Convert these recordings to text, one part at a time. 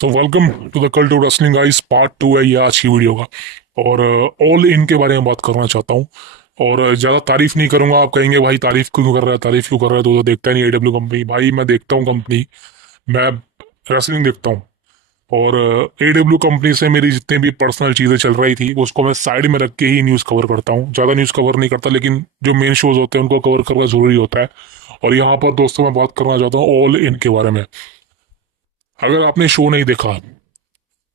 तो welcome to the cult of wrestling guys. Part 2 है ये आज की वीडियो का। और ऑल इन के बारे में बात करना चाहता हूँ। और ज़्यादा तारीफ नहीं करूंगा। आप कहेंगे भाई तारीफ क्यों कर रहा है, तारीफ क्यों कर रहा है, तो देखता नहीं एडब्ल्यू कंपनी। भाई मैं देखता हूँ कंपनी, मैं रेसलिंग देखता हूँ। और एडब्ल्यू कंपनी से मेरी जितनी भी पर्सनल चीज़ें चल रही थी उसको मैं साइड में रख के ही न्यूज़ कवर करता हूँ। ज़्यादा न्यूज़ कवर नहीं करता, लेकिन जो मेन शोज होते हैं उनको कवर करना ज़रूरी होता है। और यहाँ पर दोस्तों मैं बात करना चाहता हूँ ऑल इन के बारे में। अगर आपने शो नहीं देखा,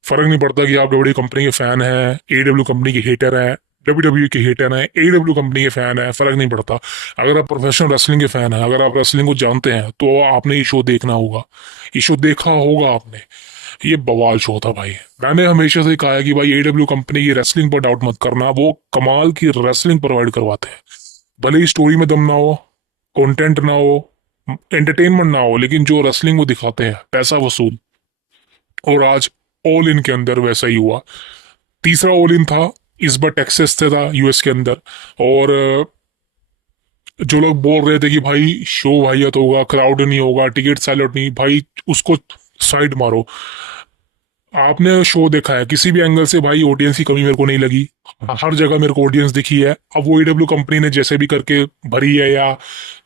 फर्क नहीं पड़ता कि आप डब्ल्यू कंपनी के फैन हैं, एडब्ल्यू कंपनी के हेटर हैं, डब्ल्यू डब्ल्यू के हेटर हैं, एडब्ल्यू कंपनी के फैन हैं, फर्क नहीं पड़ता। अगर आप प्रोफेशनल रेसलिंग के फैन हैं, अगर आप रेसलिंग को जानते हैं, तो आपने ये शो देखना होगा। ये शो देखा होगा आपने। ये बवाल शो था भाई। मैंने हमेशा से कहा है कि भाई एडब्ल्यू कंपनी की रेसलिंग पर डाउट मत करना, वो कमाल की रेसलिंग प्रोवाइड करवाते हैं। भले ही स्टोरी में दम ना हो, कंटेंट ना हो, एंटरटेनमेंट ना हो, लेकिन जो रेसलिंग वो दिखाते हैं पैसा वसूल। और आज ऑल इन के अंदर वैसा ही हुआ। तीसरा ऑल इन था, इस बार टेक्सास से था, यूएस के अंदर। और जो लोग बोल रहे थे कि भाई शो वाहियत होगा, क्राउड नहीं होगा, टिकट सैलड नहीं, भाई उसको साइड मारो। आपने शो देखा है किसी भी एंगल से, भाई ऑडियंस की कमी मेरे को नहीं लगी। हर जगह मेरे को ऑडियंस दिखी है। अब वो ईडब्ल्यू कंपनी ने जैसे भी करके भरी है, या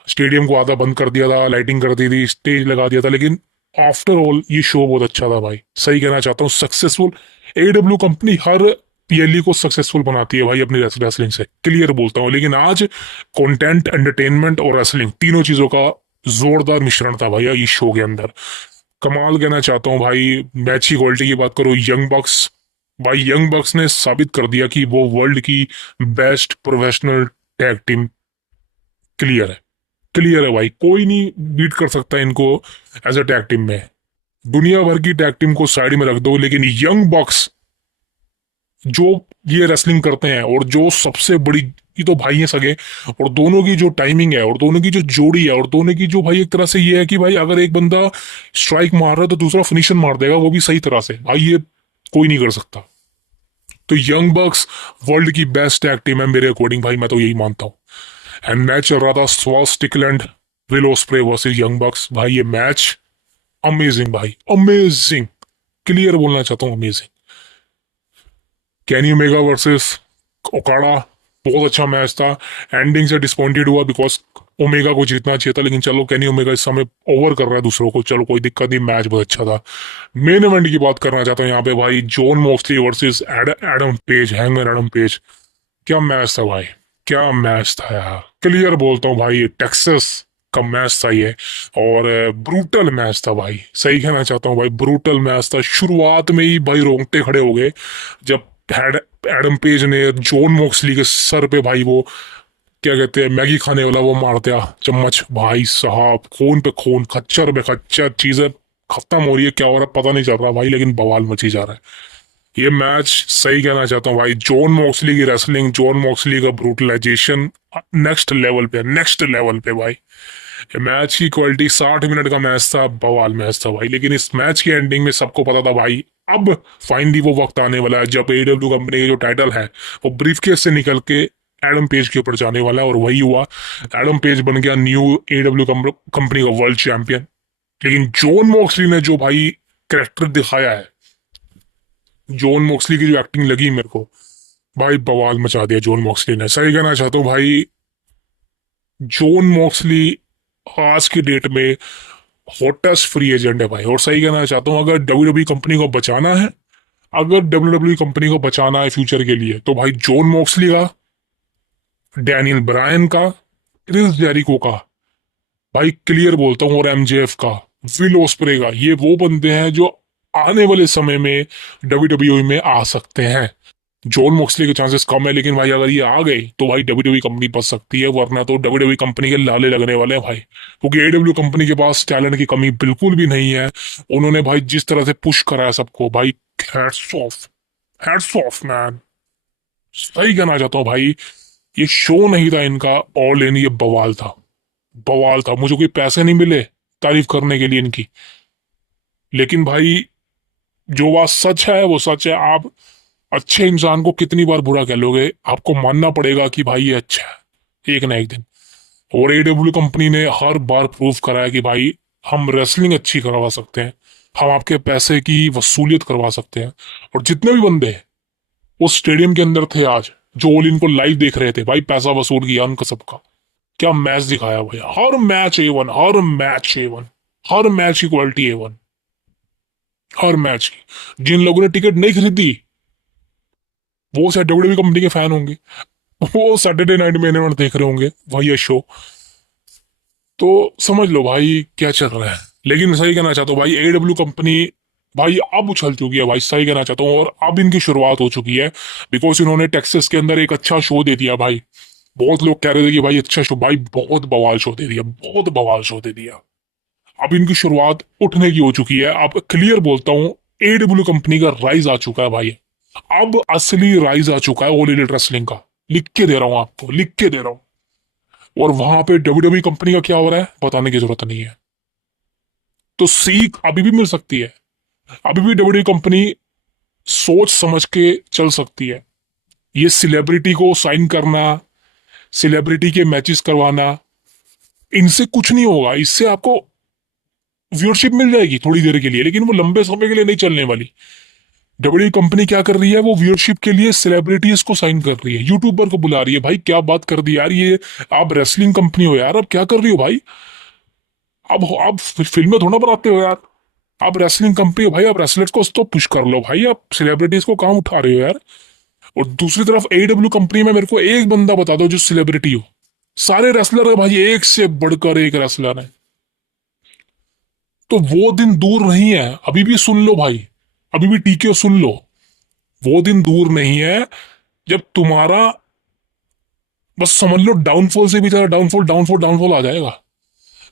स्टेडियम को आधा बंद कर दिया था, लाइटिंग कर दी थी, स्टेज लगा दिया था, लेकिन आफ्टर ऑल ये शो बहुत अच्छा था भाई। सही कहना चाहता हूँ, सक्सेसफुल। एडब्ल्यू कंपनी हर पीएलई को सक्सेसफुल बनाती है भाई अपनी रेसलिंग से, क्लियर बोलता हूँ। लेकिन आज कंटेंट, एंटरटेनमेंट और रेसलिंग तीनों चीजों का जोरदार मिश्रण था भाई इस शो के अंदर। कमाल कहना चाहता हूँ भाई। मैच की क्वालिटी की बात करो, यंग बक्स, भाई यंग बक्स ने साबित कर दिया कि वो वर्ल्ड की best professional tag team. Clear है, क्लियर है भाई, कोई नहीं बीट कर सकता इनको एज अ टैग टीम में। दुनिया भर की टैग टीम को साइड में रख दो, लेकिन यंग बक्स जो ये रेसलिंग करते हैं, और जो सबसे बड़ी, ये तो भाई है सगे। और दोनों की जो टाइमिंग है, और दोनों की जो जोड़ी है, और दोनों की जो भाई एक तरह से ये है कि भाई अगर एक बंदा स्ट्राइक मार रहा है तो दूसरा फिनिशन मार देगा, वो भी सही तरह से। भाई ये कोई नहीं कर सकता। तो यंग बक्स वर्ल्ड की बेस्ट टैग टीम है मेरे अकॉर्डिंग भाई, मैं तो यही मानता हूँ। एंड मैच चल रहा था Swerve Strickland, Will Ospreay versus Young Bucks. भाई ये मैच अमेजिंग भाई, अमेजिंग। क्लियर बोलना चाहता हूँ, amazing. Kenny Omega versus Okada, बहुत अच्छा मैच था। एंडिंग से डिसपॉइंटेड हुआ बिकॉज ओमेगा को जीतना चाहिए था, लेकिन चलो कैनी ओमेगा इस समय ओवर कर रहा है दूसरों को, चलो कोई दिक्कत नहीं, मैच बहुत अच्छा था। मेन इवेंट की बात करना चाहता हूँ यहाँ पे भाई, John Moxley versus Adam page, hangman Adam page. क्या मैच था भाई, क्या मैच था यार। क्लियर बोलता हूँ भाई, टेक्सास का मैच था ये। और ब्रूटल मैच था भाई, सही कहना चाहता हूँ भाई, ब्रूटल मैच था। शुरुआत में ही भाई रोंगटे खड़े हो गए जब एडम पेज ने जॉन मॉक्सली के सर पे भाई वो क्या कहते हैं, मैगी खाने वाला वो मार दिया चम्मच। भाई साहब खून पे खून, खच्चर पे खच्चर, चीजें खत्म हो रही है, क्या हो रहा है पता नहीं चल रहा भाई, लेकिन बवाल मची जा रहा है ये मैच। सही कहना चाहता हूँ भाई, जॉन मॉक्सली की रेसलिंग, जॉन मॉक्सली का ब्रूटलाइजेशन नेक्स्ट लेवल पे, नेक्स्ट लेवल पे भाई। मैच की क्वालिटी, 60 मिनट का मैच था, बवाल मैच था भाई। लेकिन इस मैच की एंडिंग में सबको पता था भाई, अब फाइनली वो वक्त आने वाला है जब एडब्ल्यू कंपनी का जो टाइटल है वो ब्रीफकेस से निकल के एडम पेज के ऊपर जाने वाला है। और वही हुआ, एडम पेज बन गया न्यू एडब्ल्यू कंपनी का वर्ल्ड चैंपियन। लेकिन जॉन मॉक्सली ने जो भाई कैरेक्टर दिखाया है, जॉन मॉक्सली की जो एक्टिंग लगी मेरे को, भाई बवाल मचा दिया जॉन मॉक्सली ने। सही कहना चाहता हूँ भाई, जॉन मॉक्सली आज की डेट में हॉटेस्ट फ्री एजेंट है भाई। और सही कहना चाहता हूँ, अगर डब्ल्यू डब्ल्यू कंपनी को बचाना है, अगर डब्ल्यू डब्ल्यू कंपनी को बचाना है फ्यूचर के लिए, तो भाई जॉन मॉक्सली का, डैनियल ब्रायन का, क्रिस जेरिको का, भाई क्लियर बोलता हूँ, और एमजेएफ का, विल ओस्प्रे का, ये वो बंदे हैं जो आने वाले समय में डब्ल्यू डब्ल्यू में आ सकते हैं। जॉन मॉक्सली के चांसेस कम है, लेकिन भाई अगर ये आ गए तो भाई डब्ल्यू डब्ल्यू कंपनी बच सकती है, वरना तो डब्ल्यू डब्ल्यू कंपनी के लाले लगने वाले हैं भाई। क्योंकि एडब्ल्यू कंपनी के पास टैलेंट की कमी बिल्कुल भी नहीं है। उन्होंने भाई जिस तरह से पुश करा है सबको भाई, hats off, hats off man. सही कहना चाहता हूँ भाई, ये शो नहीं था इनका ऑल इन, ये बवाल था, बवाल था। मुझे कोई पैसे नहीं मिले तारीफ करने के लिए इनकी, लेकिन भाई जो बात सच है वो सच है। आप अच्छे इंसान को कितनी बार बुरा कह लोगे, आपको मानना पड़ेगा कि भाई ये अच्छा है एक ना एक दिन। और एडब्ल्यू कंपनी ने हर बार प्रूव करा है कि भाई हम रेसलिंग अच्छी करवा सकते हैं, हम आपके पैसे की वसूलियत करवा सकते हैं। और जितने भी बंदे उस स्टेडियम के अंदर थे आज, जो ऑल इन को लाइव देख रहे थे, भाई पैसा वसूल किया उनका सबका। क्या मैच दिखाया भाई, हर मैच A1, हर मैच A1, हर मैच की क्वालिटी A1, हर मैच की। जिन लोगों ने टिकट नहीं खरीदी वो शायद WWE कंपनी के फैन होंगे, वो सैटरडे नाइट में इन्होंने देख रहे होंगे वही ये शो। तो समझ लो भाई क्या चल रहा है। लेकिन सही कहना चाहता हूँ भाई, AEW कंपनी भाई अब उछल चुकी है भाई, सही कहना चाहता हूँ। और अब इनकी शुरुआत हो चुकी है, बिकॉज इन्होंने टेक्सास के अंदर एक अच्छा शो दे दिया भाई। बहुत लोग कह रहे थे कि भाई अच्छा शो, भाई बहुत बवाल शो दे दिया, बहुत बवाल शो दे दिया। अब इनकी शुरुआत उठने की हो चुकी है। अब क्लियर बोलता हूँ, AEW कंपनी का राइज आ चुका है भाई। अब असली राइज आ चुका है ऑल एलिट रेसलिंग का। लिख के दे रहा हूँ आपको, लिख के दे रहा हूँ। और वहां पे WWE कंपनी का क्या हो रहा है बताने की जरूरत नहीं है। तो सीख अभी भी मिल सकती है, अभी भी WWE कंपनी सोच समझ के चल सकती है। ये सेलिब्रिटी को साइन करना, सेलिब्रिटी के मैचेस करवाना, इनसे कुछ नहीं होगा। इससे आपको व्यूअरशिप मिल जाएगी थोड़ी देर के लिए, लेकिन वो लंबे समय के लिए नहीं चलने वाली। WWE कंपनी क्या कर रही है, वो व्यूअरशिप के लिए सेलिब्रिटीज को साइन कर रही है, यूट्यूबर को बुला रही है। भाई क्या बात कर दी यार, ये आप रेसलिंग कंपनी हो यार, अब क्या कर रही हो भाई। अब आप फिल्में थोड़ा बनाते हो यार, आप रेसलिंग कंपनी हो भाई। आप रेसलर्स को तो पुश कर लो भाई, आप सेलिब्रिटीज को कहाँ उठा रहे हो यार। और दूसरी तरफ AEW कंपनी में मेरे को एक बंदा बता दो जो सेलिब्रिटी हो। सारे रेसलर है भाई, एक से बढ़कर एक रेसलर है। तो वो दिन दूर नहीं है, अभी भी सुन लो भाई, अभी भी टीके सुन लो। वो दिन दूर नहीं है जब तुम्हारा, बस समझ लो डाउनफॉल से भी ज्यादा डाउनफॉल डाउनफॉल डाउनफॉल आ जाएगा।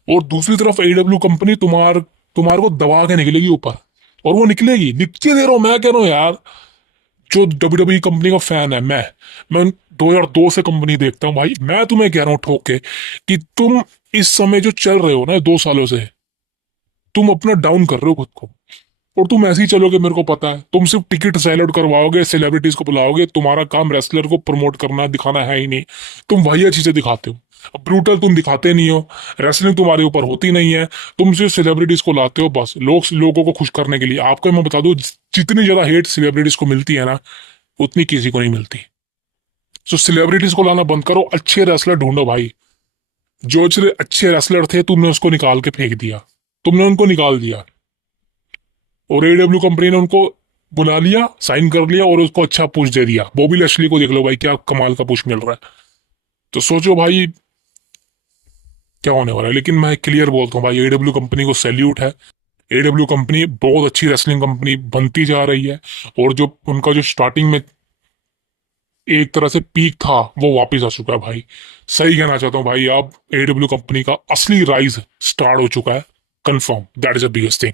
और दूसरी तरफ AEW कंपनी तुम्हारे को दबा के निकलेगी ऊपर। और वो निकलेगी, निकले दे रहा हूं मैं, कह रहा हूं यार। जो WWE कंपनी का फैन है, मैं 2002 से कंपनी देखता हूं भाई। मैं तुम्हें कह रहा हूं ठोक के कि तुम इस समय जो चल रहे हो ना 2 सालों से, तुम अपना डाउन कर रहे हो खुद को। और तुम ऐसे ही चलोगे, मेरे को पता है। तुम सिर्फ टिकट सेल आउट करवाओगे, सेलिब्रिटीज को बुलाओगे, तुम्हारा काम रेसलर को प्रमोट करना दिखाना है ही नहीं। तुम वही चीजें दिखाते हो, ब्रूटल तुम दिखाते नहीं हो, रेसलिंग तुम्हारे ऊपर होती नहीं है। तुम सिर्फ सेलिब्रिटीज को लाते हो बस लोगों को खुश करने के लिए। आपको मैं बता दूं, जितनी ज्यादा हेट सेलिब्रिटीज को मिलती है ना, उतनी किसी को नहीं मिलती। तो सेलिब्रिटीज को लाना बंद करो, अच्छे रेसलर ढूंढो भाई। जो अच्छे रेसलर थे तुमने उसको निकाल के फेंक दिया, तुमने उनको निकाल दिया। और AEW कंपनी ने उनको बुला लिया, साइन कर लिया और उसको अच्छा पुश दे दिया। बॉबी लैशली को देख लो भाई, क्या कमाल का पुश मिल रहा है। तो सोचो भाई क्या होने वाला है। लेकिन मैं क्लियर बोलता हूँ भाई, AEW कंपनी को सैल्यूट है। AEW कंपनी बहुत अच्छी रेसलिंग कंपनी बनती जा रही है। और जो उनका जो स्टार्टिंग में एक तरह से पीक था, वो वापस आ चुका है भाई। सही कहना चाहता हूँ भाई, अब AEW कंपनी का असली राइज स्टार्ट हो चुका है, confirm. That is the biggest thing.